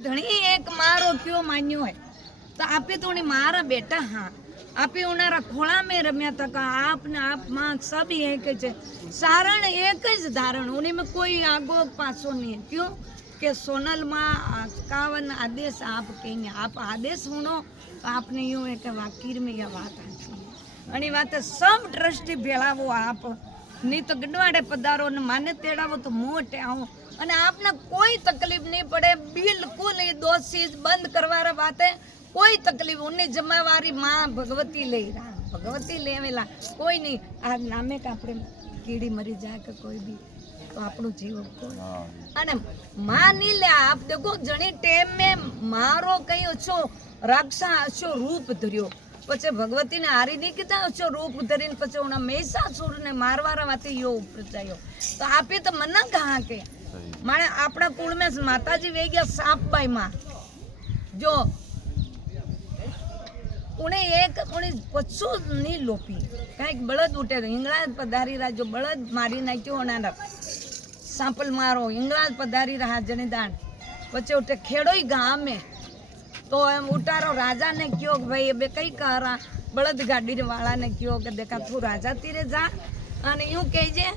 धणी एक मारो क्यों मान्यो है तो आपे तो मारा बेटा हाँ आपे उनारा खोला में रम्या तक आपने आप मां सब एक है सारण एक ज धारण उन्हीं में कोई आगो पासो नहीं है क्यों के सोनल मां कावन आदेश आप कहेंगे आप आदेश सुनो तो आपने यूं है कि वाकीर में यह बात आती है अनी बात सब ट्रस्टी भेलावो आप नहीं तो गडवाड़े पधारो ने माने तेड़ावो तो मोटे आओ અને આપને કોઈ તકલીફ નહીં પડે બિલકુલ એ દોષી બંધ કરવાના વાતે કોઈ તકલીફ ઉની જમાવારી માં ભગવતી લઈ રહ્યા ભગવતી લેવેલા કોઈ નહીં આ નામે કે આપણે કીડી મરી જાય કે કોઈ બી તો આપણું જીવ અને માં નહીં લે આપ દેખો જણી ટેમ મે મારો કઈ ઓછો રાક્ષા અછો રૂપ ધર્યો પછી ભગવતીને હારી નહીં કીધા ઓછો રૂપ ધરીને પછી ઓના મહિષાસુરને મારવાના વાતે યો ઉપજાયો તો આપે તો મના કहा કે माने अपना कुल में माताजी वे गया साप बाई माँ जो उन्हें एक उन्हें पशु नहीं लोपी कहीं बलद उठे इंग्लैंड पधारी रहा जो बलद मारी नहीं क्यों होना रहा सांपल मारो इंग्लैंड पधारी रहा जनीदान बच्चे उठे खेड़ो ही गांव में तो एम उठारो राजा ने क्यों भाई अबे कई कह रहा बलद गाड़ी वाला ने क्यों के देखा तू राजा तीरे जा अने यूं कहीजे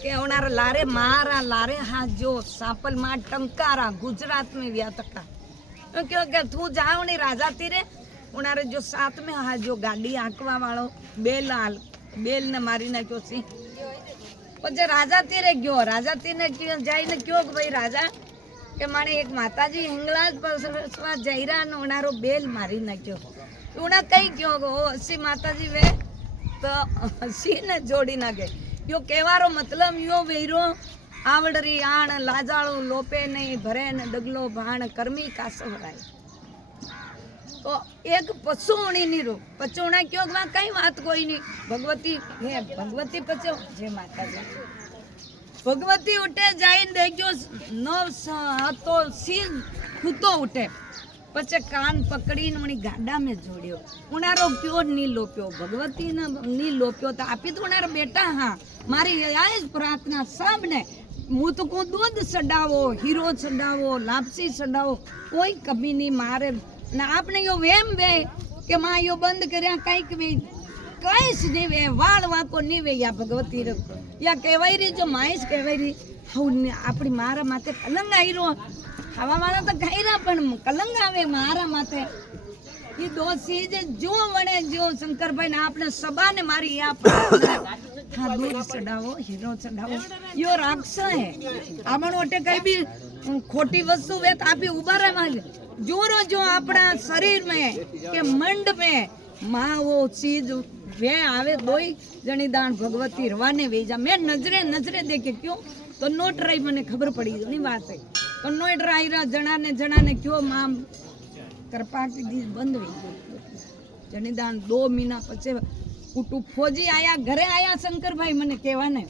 के उनारा लारे मारा लारे हाथ जो सापल मार टंकारा गुजरात में व्या तका क्यों के तू जाओ नहीं राजा तीरे उनारे जो साथ में हाथ जो गाड़ी आंकवा वालो बेल ने मारी ना क्यों सी पछे राजा तीरे गयो राजा तीरे क्यों जाई ने क्यों भाई राजा के माने एक माताजी हिंगलाज पर जईरा ने उनारो बेल मारी ना क्यों उना कई क्यों गो सी माताजी वे तो सी ने जोड़ी ना गई यो केवारो मतलब यो वेरो आवड़री आण लाजाळो लोपे नहीं भरे न डगलो भाण कर्मी कासवराय तो एक पशुणी नी रो पचोणा क्यों वा कई बात कोई नहीं भगवती हे भगवती पचो जे माताजी भगवती उठे जाइन देखो नो तो सीन खुतो उठे पचे कान पकड़ी ने गाड़ा में जोड़ियो उनारो क्यों नी लोप्यो भगवती ने नी लोप्यो तो आपी तो उनारा बेटा हाँ मारी आए प्रार्थना सब ने मुँह तो को दूध चढ़ावो हीरो चढ़ावो लापसी चढ़ावो कोई कमी नहीं मारे ना आपने यो वेम वे के माँ यो बंद करया कईक वे कईस नहीं वे वाल वाको नहीं वे या भगवती रे या कहवाई रही जो माइस कहवाई रही हूँ अपनी मारा माथे कलंग आई रो हवा वाला तो खाईरा पण कलंग आवे मारा माथे ये दो चीज जो वणे जो शंकर भाई ने आपने सबा ने मारी या हाँ दूध चढ़ावो हीरो चढ़ावो यो राक्षस है आपन ओटे कई भी खोटी वस्तु वे आपी उबा रहे जोरो जो अपना शरीर में के मंड में माँ वो चीज वे आवे दोई जनीदान भगवती रवाने वेजा मैं नजरे देखे क्यों तो नोट रही मने खबर पड़ी नहीं बात है तो नोट रही रहा जना ने क्यों मां कृपा की दी बंद हुई जनीदान 2 महीना पचे कुटुंब फौजी आया घरे आया शंकर भाई मने कहवा ने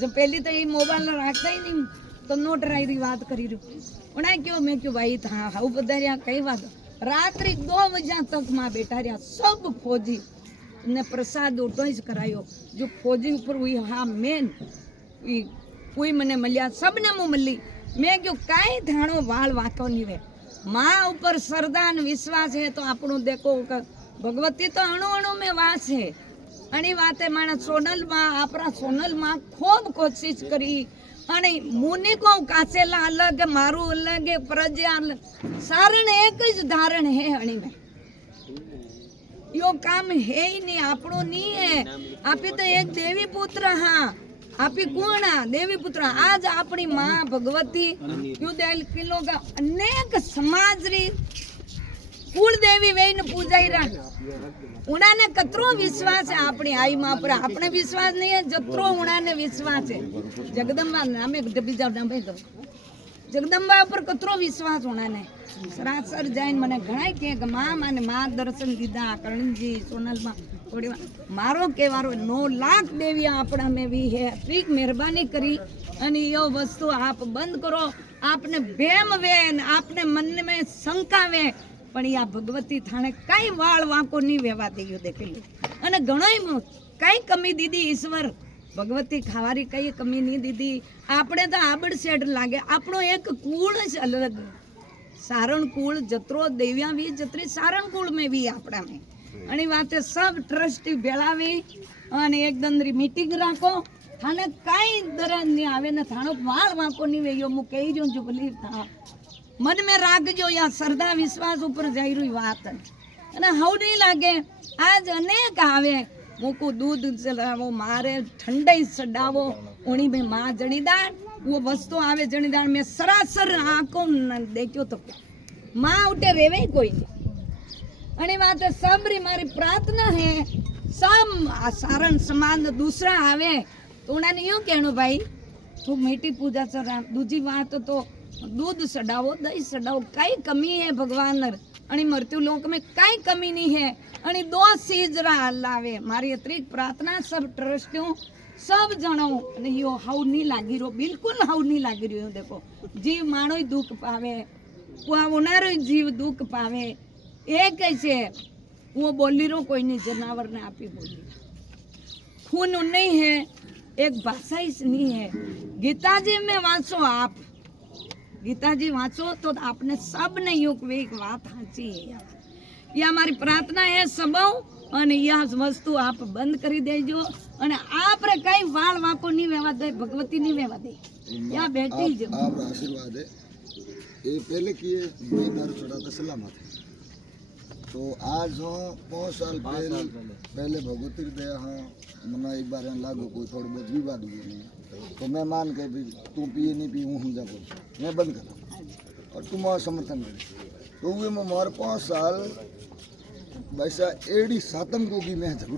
जब पहली तो ये मोबाइल रखता ही नहीं तो नोट रही बात करी रही उन्हें क्यों मैं क्यों भाई था हाउ बदरिया कई बात रात्रि 2 बजे तक मां बैठा रहा सब फौजी ने प्रसाद उठो ही करायो जो फौजी ऊपर हुई हाँ मेन कोई मने मलिया सबने मुँह मली मैं क्यों कई धाणो वाल वातो नहीं वे माँ ऊपर श्रद्धा विश्वास है तो आपणो देखो भगवती तो अणु अणु में वास है अणी वाते माने सोनल माँ आपरा सोनल माँ खूब कोशिश करी अणी मुनि को कासेला अलग मारू अलग प्रजा अलग सारण एक ज धारण है अणी में यो काम है ही नहीं आपणो नहीं है आपी तो एक देवी पुत्र हाँ आपी कोण देवी पुत्र आज अपनी माँ भगवती युदेल किलो का अनेक समाज री कुल देवी वेन पूजाई रहा उन्होंने कतरो विश्वास है अपनी आई माँ पर अपने विश्वास नहीं है जतरो उन्होंने विश्वास है जगदम्बा नामे बीजा नाम भाई जगदम्बा पर कतरो विश्वास उन्होंने सरासर जाइन मने घणाई के माँ माने माँ दर्शन दीदा करणजी सोनल माँ थोड़ी मारो केवारो 9 लाख देवियां अपना में भी है ठीक मेहरबानी करी અને यो वस्तु आप बंद करो आपने बेम वे आपने मन में शंका वे पण या भगवती थाने कई वाळ वाको नहीं वेवा देयो देखेली અને ઘણાય કઈ કમી દીધી ઈશ્વર ભગવતી ખાવારી કઈ કમી નહીં દીધી આપણે તો આબડ સેડ લાગે આપણો એક કુળ જ અલગ सारण कुल जत्रो देव्या भी जत्री सारण कुल में भी आपड़ा में आणि वाते सब ट्रस्टी भेळावी आणि एक दंदरी मीटिंग राखो थाने काई दरद नहीं आवे न थानो वाल वाको नहीं वेयो मु कही जो जो बलीव था मन में राखजो या श्रद्धा विश्वास ऊपर जाई रही बात અને હવ નહીં લાગે આજ અનેક આવે મૂકું દૂધ ચલાવો મારે ઠંડાઈ સડાવો ઉણી ભાઈ માં જણીદાર वो वस्तु आवे जणीदार में सरासर आंखों देखो तो माँ उठे रेवे कोई नहीं अने बात सबरी मारी प्रार्थना है सब सारण समान दूसरा आवे तो उन्होंने यूं कहनो भाई तू मीठी पूजा चढ़ा दूजी बात तो दूध सडावो दही सडावो कई कमी है भगवान अने मृत्यु लोक में कई कमी नहीं है अने दो चीज लावे मारी अतिरिक्त प्रार्थना सब ट्रस्टियों सब जणो अने यो हाउ नहीं लागी रो बिल्कुल हाउ नहीं लागी रह्यो देखो जीव मानो दुख पावे पुआवनारो जीव दुख पावे ए कहे छे वो बोली रो कोई नहीं जनावर ने आपी बोली खून नहीं है एक भाषा ही नहीं है गीता जी में वाँचो आप गीता जी वाँचो तो आपने सब ने युग वे एक बात साची है ये हमारी प्रार्थना है सबों અને યા વસ્તુ આપ બંધ કરી દેજો અને આપરે કઈ વાળ વાકો નહીં વેવા દે ભગવતી નહીં વેવા દે યા બેઠી જ आप आशीर्वाद है ये पहले की मैं दारू चढ़ाता सलामत तो आज हाँ 5 साल पहले भगवती दया हाँ मना एक बार यहाँ लागू कोई थोड़ा बहुत विवाद हुए नहीं तो मैं मान के भी तू पिए नहीं पी हूँ समझा बोल मैं बंद करा और तुम्हारा समर्थन करे तो हुए मैं मारे 5 साल वैसा एड़ी सातम को भी मैं झगड़ू